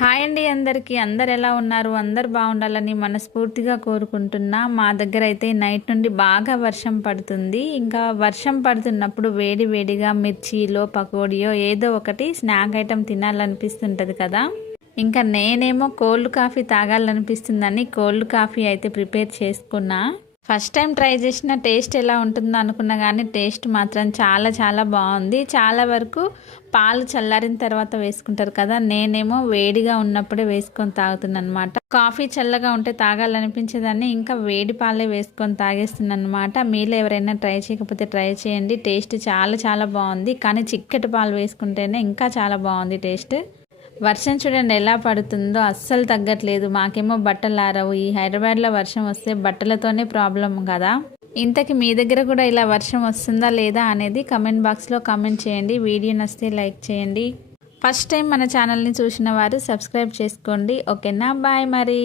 Hi అండి అందరికీ. అందరు ఎలా ఉన్నారు? అందరు బాగుండాలని మనస్ఫూర్తిగా కోరుకుంటున్నా. మా దగ్గర అయితే నైట్ నుండి బాగా వర్షం పడుతుంది. ఇంకా వర్షం పడుతున్నప్పుడు వేడి వేడిగా మిర్చిలో పకోడియో ఏదో ఒకటి స్నాక్ ఐటెం తినాలనిపిస్తుంటుంది కదా. ఇంకా నేనేమో కోల్డ్ కాఫీ తాగాలనిపిస్తుందని కోల్డ్ కాఫీ అయితే ప్రిపేర్ చేసుకున్నా. ఫస్ట్ టైం ట్రై చేసిన టేస్ట్ ఎలా ఉంటుందో అనుకున్నా కానీ టేస్ట్ మాత్రం చాలా చాలా బాగుంది. చాలా వరకు పాలు చల్లారిన తర్వాత వేసుకుంటారు కదా నేనేమో వేడిగా ఉన్నప్పుడే వేసుకొని తాగుతున్నాను అనమాట కాఫీ చల్లగా ఉంటే తాగాలనిపించేదాన్ని ఇంకా వేడి పాలే వేసుకొని తాగేస్తున్నాను అనమాట మీలో ఎవరైనా ట్రై చేయకపోతే ట్రై చేయండి. టేస్ట్ చాలా చాలా బాగుంది. కానీ చిక్కటి పాలు వేసుకుంటేనే ఇంకా చాలా బాగుంది టేస్ట్. వర్షం చూడండి ఎలా పడుతుందో అస్సలు తగ్గట్లేదు. మాకేమో బట్టలు ఆరవు. ఈ హైదరాబాద్లో వర్షం వస్తే బట్టలతోనే ప్రాబ్లం కదా. ఇంతకి మీ దగ్గర కూడా ఇలా వర్షం వస్తుందా లేదా అనేది కమెంట్ బాక్స్లో కమెంట్ చేయండి. వీడియో నచ్చితే లైక్ చేయండి. ఫస్ట్ టైం మన ఛానల్ని చూసిన వారు సబ్స్క్రైబ్ చేసుకోండి. ఓకేనా? బాయ్ మరి.